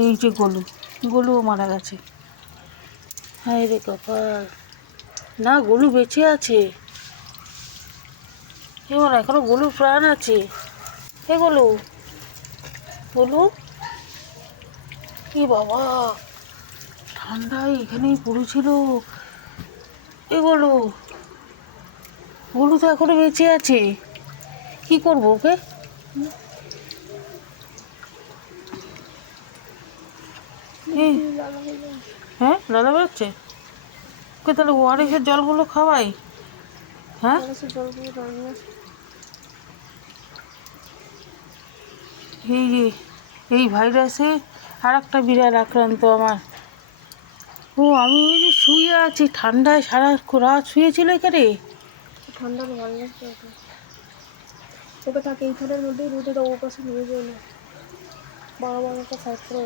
এই যে গলু, গলুও মারা গেছে। হায় রে কপাল, না গলু বেঁচে আছে। এবার এখনো গলুর প্রাণ আছে। এ গলু, গলু, এ বাবা, ঠান্ডায় এখানেই পড়েছিল। এ গলু, গলু তো এখনো বেঁচে আছে। কি করবো ওকে? হ্যাঁ, লালা বেরোচ্ছে। ওকে তাহলে ওয়ারেসের জলগুলো খাওয়াই। হ্যাঁ, এই যে এই ভাইরাসে আর একটা বিড়াল আক্রান্ত আমার। ও, আমি ওই যে শুয়ে আছি ঠান্ডায়, সারা রাত শুয়েছিল এখানে। ঠান্ডা ভালো লাগছে ওকে। ওকে থাকে এইখানের মধ্যেই রোদে দাও, ওর কাছে নিয়ে যাও না, বাবা মার একটা সাইড করো।